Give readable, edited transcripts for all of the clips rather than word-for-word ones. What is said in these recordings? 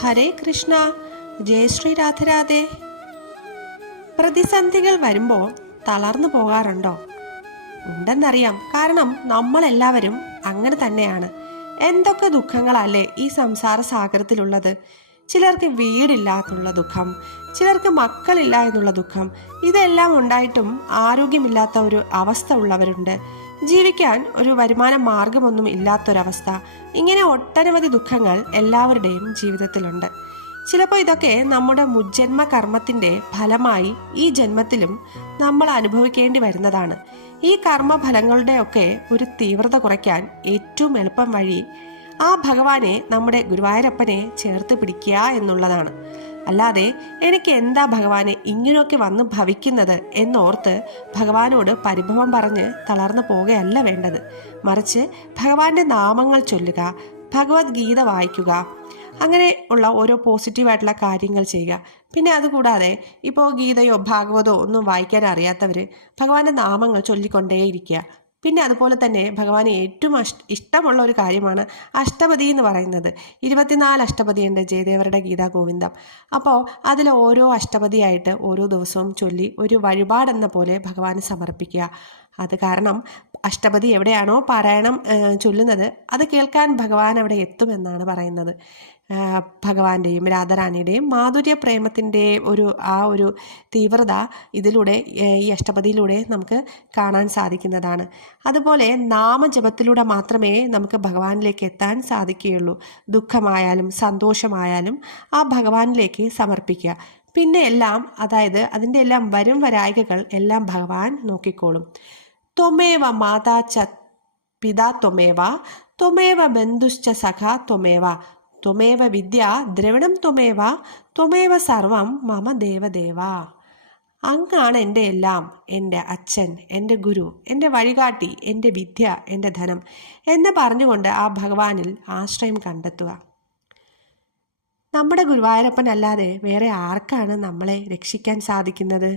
ഹരേ കൃഷ്ണ. ജയശ്രീ രാധരാധേ. പ്രതിസന്ധികൾ വരുമ്പോൾ തളർന്നു പോകാറുണ്ടോ? ഉണ്ടെന്നറിയാം. കാരണം നമ്മളെല്ലാവരും അങ്ങനെ തന്നെയാണ്. എന്തൊക്കെ ദുഃഖങ്ങളല്ലേ ഈ സംസാര സാഗരത്തിലുള്ളത്. ചിലർക്ക് വീടില്ലാത്തുള്ള ദുഃഖം, ചിലർക്ക് മക്കളില്ല എന്നുള്ള ദുഃഖം. ഇതെല്ലാം ഉണ്ടായിട്ടും ആരോഗ്യമില്ലാത്ത ഒരു അവസ്ഥ ഉള്ളവരുണ്ട്. ജീവിക്കാൻ ഒരു വരുമാന മാർഗമൊന്നും ഇല്ലാത്തൊരവസ്ഥ. ഇങ്ങനെ ഒട്ടനവധി ദുഃഖങ്ങൾ എല്ലാവരുടെയും ജീവിതത്തിലുണ്ട്. ചിലപ്പോൾ ഇതൊക്കെ നമ്മുടെ മുജ്ജന്മ കർമ്മത്തിന്റെ ഫലമായി ഈ ജന്മത്തിലും നമ്മൾ അനുഭവിക്കേണ്ടി വരുന്നതാണ്. ഈ കർമ്മഫലങ്ങളുടെയൊക്കെ ഒരു തീവ്രത കുറയ്ക്കാൻ ഏറ്റവും എളുപ്പം വഴി ആ ഭഗവാനെ, നമ്മുടെ ഗുരുവായൂരപ്പനെ ചേർത്ത് പിടിക്കുക എന്നുള്ളതാണ്. അല്ലാതെ എനിക്ക് എന്താ ഭഗവാനെ ഇങ്ങനെയൊക്കെ വന്ന് ഭവിക്കുന്നത് എന്നോർത്ത് ഭഗവാനോട് പരിഭവം പറഞ്ഞ് തളർന്നു പോകുകയല്ല വേണ്ടത്. മറിച്ച് ഭഗവാന്റെ നാമങ്ങൾ ചൊല്ലുക, ഭഗവത്ഗീത വായിക്കുക, അങ്ങനെ ഉള്ള ഓരോ പോസിറ്റീവായിട്ടുള്ള കാര്യങ്ങൾ ചെയ്യുക. പിന്നെ അതുകൂടാതെ ഇപ്പോൾ ഗീതയോ ഭാഗവതോ ഒന്നും വായിക്കാൻ അറിയാത്തവർ ഭഗവാന്റെ നാമങ്ങൾ ചൊല്ലിക്കൊണ്ടേയിരിക്കുക. പിന്നെ അതുപോലെ തന്നെ ഭഗവാന് ഏറ്റവും ഇഷ്ടമുള്ള ഒരു കാര്യമാണ് അഷ്ടപതി എന്ന് പറയുന്നത്. 24 അഷ്ടപതിയുണ്ട് ജയദേവരുടെ ഗീതാ ഗോവിന്ദം. അപ്പോൾ അതിൽ ഓരോ അഷ്ടപതിയായിട്ട് ഓരോ ദിവസവും ചൊല്ലി ഒരു വഴിപാടെന്ന പോലെ ഭഗവാന് സമർപ്പിക്കുക. അത് കാരണം അഷ്ടപതി എവിടെയാണോ പാരായണം ചൊല്ലുന്നത് അത് കേൾക്കാൻ ഭഗവാൻ അവിടെ എത്തുമെന്നാണ് പറയുന്നത്. ഭഗവാന്റെയും രാധാറാണിയുടെയും മാധുര്യ പ്രേമത്തിൻ്റെ ഒരു തീവ്രത ഇതിലൂടെ, ഈ അഷ്ടപതിയിലൂടെ നമുക്ക് കാണാൻ സാധിക്കുന്നതാണ്. അതുപോലെ നാമജപത്തിലൂടെ മാത്രമേ നമുക്ക് ഭഗവാനിലേക്ക് എത്താൻ സാധിക്കുകയുള്ളൂ. ദുഃഖമായാലും സന്തോഷമായാലും ആ ഭഗവാനിലേക്ക് സമർപ്പിക്കുക. പിന്നെ എല്ലാം, അതായത് അതിൻ്റെ എല്ലാം വരും വരായികകൾ എല്ലാം ഭഗവാൻ നോക്കിക്കോളും. ത്വമേവ മാതാ ച പിതാ ത്വമേവ, ത്വമേവ ബന്ധുശ്ച സഖാ ത്വമേവ, ത്വമേവ വിദ്യ ദ്രവിണം ത്വമേവ, ത്വമേവ സർവം മമ ദേവദേവ. അങ്ങാണ് എൻ്റെ എല്ലാം, എൻ്റെ അച്ഛൻ, എൻ്റെ ഗുരു, എൻ്റെ വഴികാട്ടി, എൻ്റെ വിദ്യ, എൻ്റെ ധനം എന്ന് പറഞ്ഞുകൊണ്ട് ആ ഭഗവാനിൽ ആശ്രയം കണ്ടെത്തുക. നമ്മുടെ ഗുരുവായൂരപ്പനല്ലാതെ വേറെ ആർക്കാണ് നമ്മളെ രക്ഷിക്കാൻ സാധിക്കുന്നത്?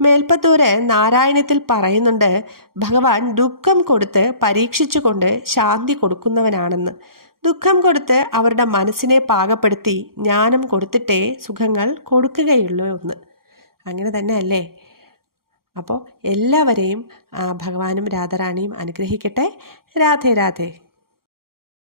മേൽപ്പത്തൂര് നാരായണത്തിൽ പറയുന്നുണ്ട്, ഭഗവാൻ ദുഃഖം കൊടുത്ത് പരീക്ഷിച്ചുകൊണ്ട് ശാന്തി കൊടുക്കുന്നവനാണെന്ന്. ദുഃഖം കൊടുത്ത് അവരുടെ മനസ്സിനെ പാകപ്പെടുത്തി ജ്ഞാനം കൊടുത്തിട്ടേ സുഖങ്ങൾ കൊടുക്കുകയുള്ളൂ എന്ന്. അങ്ങനെ തന്നെ അല്ലേ? അപ്പോൾ എല്ലാവരെയും ഭഗവാനും രാധാറാണിയും അനുഗ്രഹിക്കട്ടെ. രാധേ രാധേ.